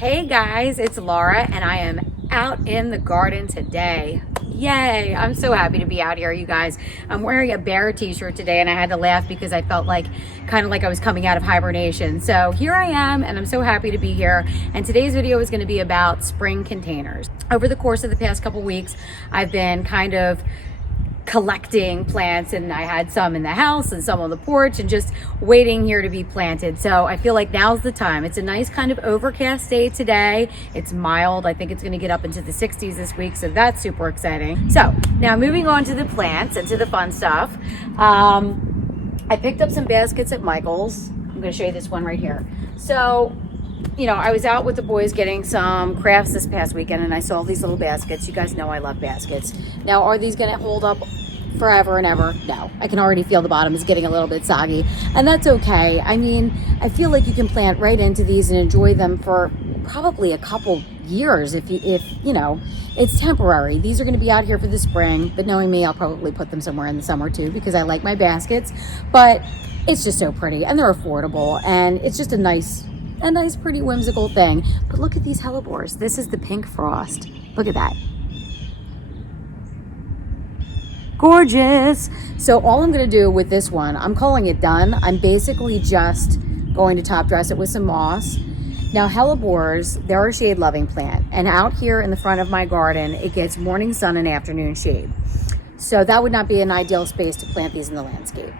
Hey guys, it's Laura and I am out in the garden today. Yay, I'm so happy to be out here, you guys. I'm wearing a bear t-shirt today and I had to laugh because I felt like kind of like I was coming out of hibernation. So here I am and I'm so happy to be here. And today's video is going to be about spring containers. Over the course of the past couple weeks, I've been kind of collecting plants, and I had some in the house and some on the porch and just waiting here to be planted. So I feel like now's the time. It's a nice kind of overcast day today. It's mild. I think it's going to get up into the 60s this week, so that's super exciting. So now moving on to the plants and to the fun stuff. I picked up some baskets at Michael's. I'm going to show you this one right here. So you know, I was out with the boys getting some crafts this past weekend and I saw these little baskets. You guys know I love baskets. Now, are these going to hold up forever and ever? No. I can already feel the bottom is getting a little bit soggy, and that's okay. I mean, I feel like you can plant right into these and enjoy them for probably a couple years if you know, it's temporary. These are going to be out here for the spring, but knowing me, I'll probably put them somewhere in the summer too because I like my baskets, but it's just so pretty and they're affordable and it's just a nice pretty whimsical thing. But look at these hellebores. This is the Pink Frost. Look at that. Gorgeous. So all I'm going to do with this one, I'm calling it done. I'm basically just going to top dress it with some moss. Now hellebores, they're a shade loving plant, and out here in the front of my garden it gets morning sun and afternoon shade, so that would not be an ideal space to plant these in the landscape.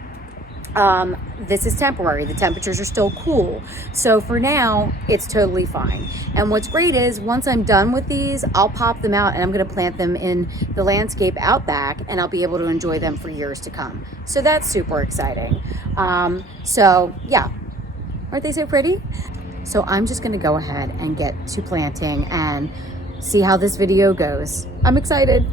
This is temporary. The temperatures are still cool. So for now, it's totally fine. And what's great is once I'm done with these, I'll pop them out and I'm going to plant them in the landscape out back and I'll be able to enjoy them for years to come. So that's super exciting. So yeah, aren't they so pretty? So I'm just going to go ahead and get to planting and see how this video goes. I'm excited.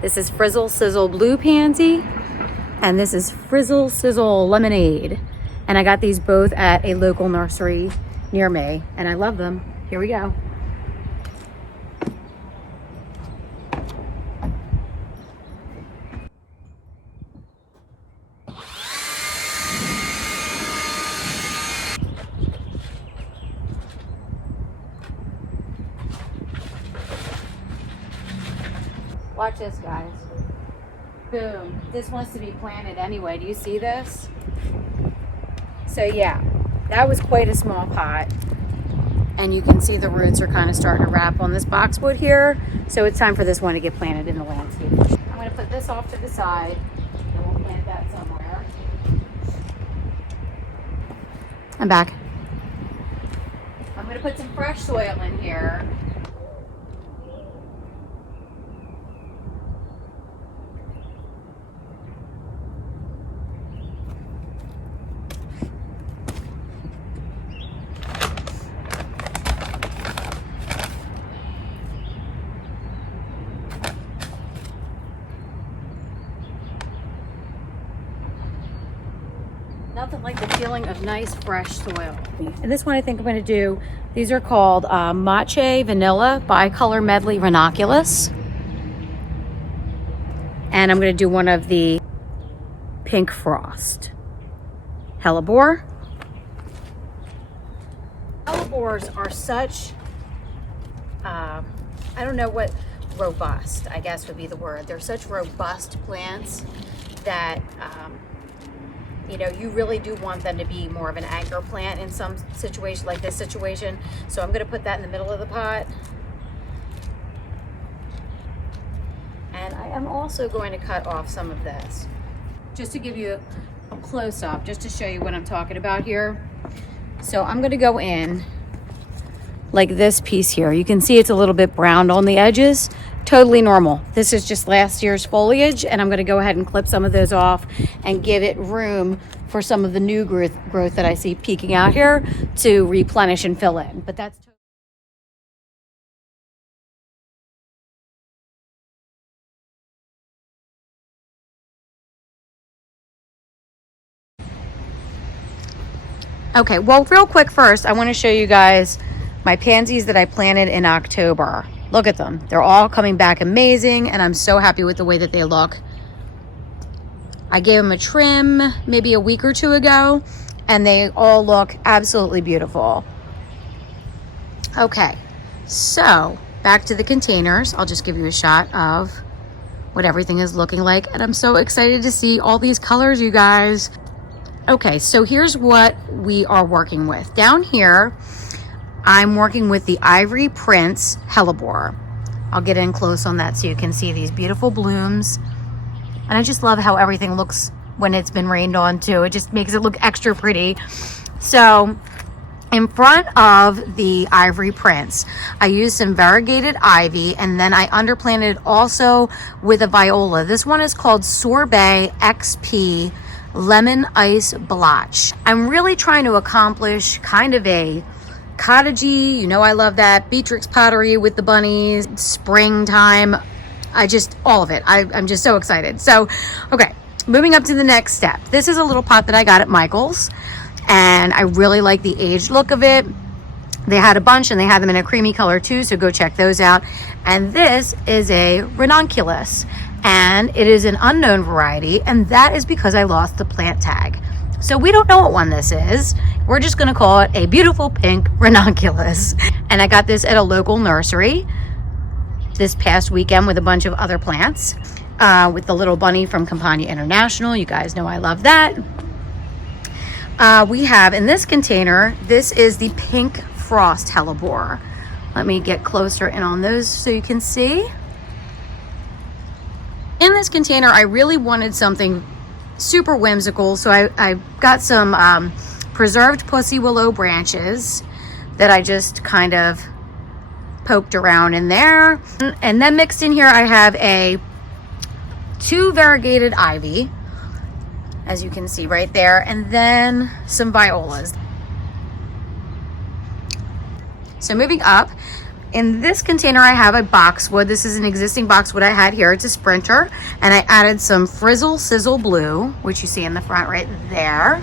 This is Frizzle Sizzle Blue Pansy, and this is Frizzle Sizzle Lemonade. And I got these both at a local nursery near me, and I love them. Here we go. Watch this, guys. Boom. This wants to be planted anyway. Do you see this? So yeah, that was quite a small pot. And you can see the roots are kind of starting to wrap on this boxwood here. So it's time for this one to get planted in the landscape. I'm going to put this off to the side and we'll plant that somewhere. I'm back. I'm going to put some fresh soil in here. Nothing like the feeling of nice fresh soil. And this one I think I'm going to do, these are called Matcha Vanilla Bicolor Medley Ranunculus. And I'm going to do one of the Pink Frost. Hellebore. Hellebores are such I don't know what, robust, I guess would be the word. They're such robust plants that, you know, you really do want them to be more of an anchor plant in some situation, like this situation. So I'm going to put that in the middle of the pot. And I am also going to cut off some of this, just to give you a close-up, just to show you what I'm talking about here. So I'm going to go in like this piece here. You can see it's a little bit browned on the edges. Totally normal. This is just last year's foliage, and I'm going to go ahead and clip some of those off and give it room for some of the new growth that I see peeking out here to replenish and fill in. But that's okay. Well, real quick first, I want to show you guys my pansies that I planted in October. Look at them. They're all coming back amazing, and I'm so happy with the way that they look. I gave them a trim maybe a week or two ago, and they all look absolutely beautiful. Okay, so back to the containers. I'll just give you a shot of what everything is looking like, and I'm so excited to see all these colors, you guys. Okay, so here's what we are working with. Down here, I'm working with the Ivory Prince Hellebore. I'll get in close on that so you can see these beautiful blooms. And I just love how everything looks when it's been rained on too. It just makes it look extra pretty. So in front of the Ivory Prince, I used some variegated ivy, and then I underplanted also with a viola. This one is called Sorbet XP Lemon Ice Blotch. I'm really trying to accomplish kind of a cottagey, you know, I love that Beatrix pottery with the bunnies, springtime. All of it. I'm just so excited. So, okay, moving up to the next step. This is a little pot that I got at Michael's, and I really like the aged look of it. They had a bunch, and they had them in a creamy color too, so go check those out. And this is a ranunculus, and it is an unknown variety, and that is because I lost the plant tag. So we don't know what one this is. We're just gonna call it a beautiful pink ranunculus. And I got this at a local nursery this past weekend with a bunch of other plants, with the little bunny from Campania International. You guys know I love that. We have in this container, this is the Pink Frost Hellebore. Let me get closer in on those so you can see. In this container, I really wanted something super whimsical, so I got some preserved pussy willow branches that I just kind of poked around in there. And then mixed in here, I have two variegated ivy, as you can see right there, and then some violas. So moving up, in this container I have a boxwood. This is an existing boxwood I had here. It's a sprinter, and I added some Frizzle Sizzle Blue, which you see in the front right there.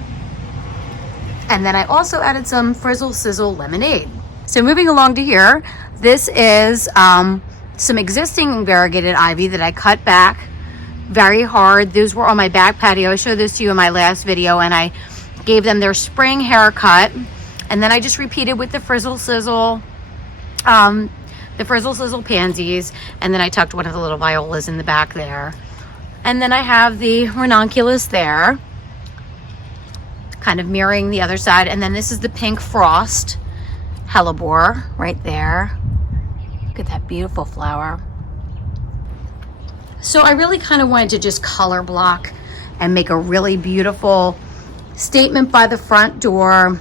And then I also added some Frizzle Sizzle Lemonade. So moving along to here, this is some existing variegated ivy that I cut back very hard. Those were on my back patio. I showed this to you in my last video, and I gave them their spring haircut. And then I just repeated with the Frizzle Sizzle pansies, and then I tucked one of the little violas in the back there. And then I have the ranunculus there, kind of mirroring the other side. And then this is the Pink Frost Hellebore right there. Look at that beautiful flower. So I really kind of wanted to just color block and make a really beautiful statement by the front door.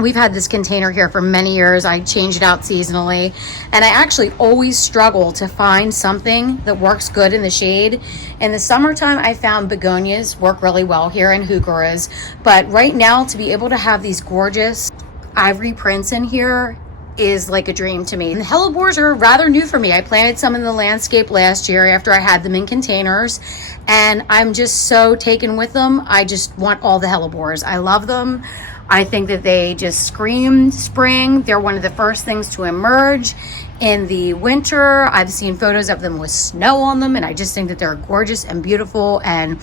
We've had this container here for many years. I change it out seasonally, and I actually always struggle to find something that works good in the shade. In the summertime, I found begonias work really well here, and heucheras, but right now to be able to have these gorgeous Ivory Prince in here is like a dream to me. And the hellebores are rather new for me. I planted some in the landscape last year after I had them in containers, and I'm just so taken with them. I just want all the hellebores. I love them. I think that they just scream spring. They're one of the first things to emerge in the winter. I've seen photos of them with snow on them, and I just think that they're gorgeous and beautiful and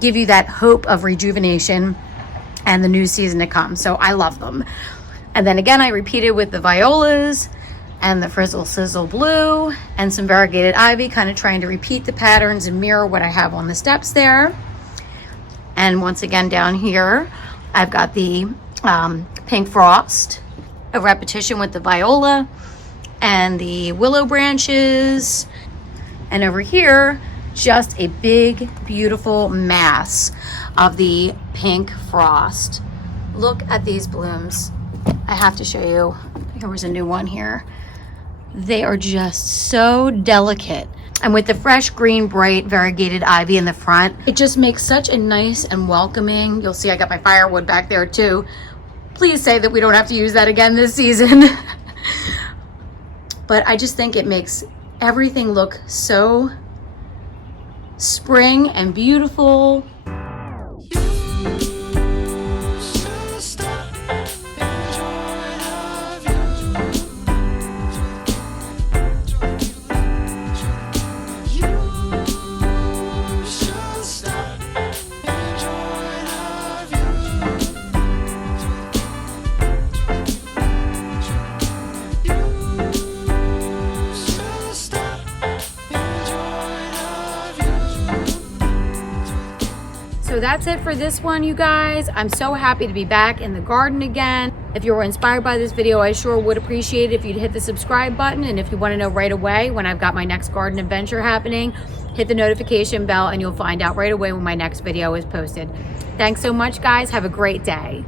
give you that hope of rejuvenation and the new season to come. So I love them. And then again, I repeated with the violas, and the Frizzle Sizzle Blue, and some variegated ivy, kind of trying to repeat the patterns and mirror what I have on the steps there. And once again down here, I've got the Pink Frost, a repetition with the viola and the willow branches. And over here, just a big, beautiful mass of the Pink Frost. Look at these blooms. I have to show you. There was a new one here. They are just so delicate. And with the fresh green, bright, variegated ivy in the front, it just makes such a nice and welcoming. You'll see I got my firewood back there too. Please say that we don't have to use that again this season. But I just think it makes everything look so spring and beautiful. So that's it for this one, you guys. I'm so happy to be back in the garden again. If you were inspired by this video, I sure would appreciate it if you'd hit the subscribe button. And if you want to know right away when I've got my next garden adventure happening, hit the notification bell and you'll find out right away when my next video is posted. Thanks so much, guys. Have a great day.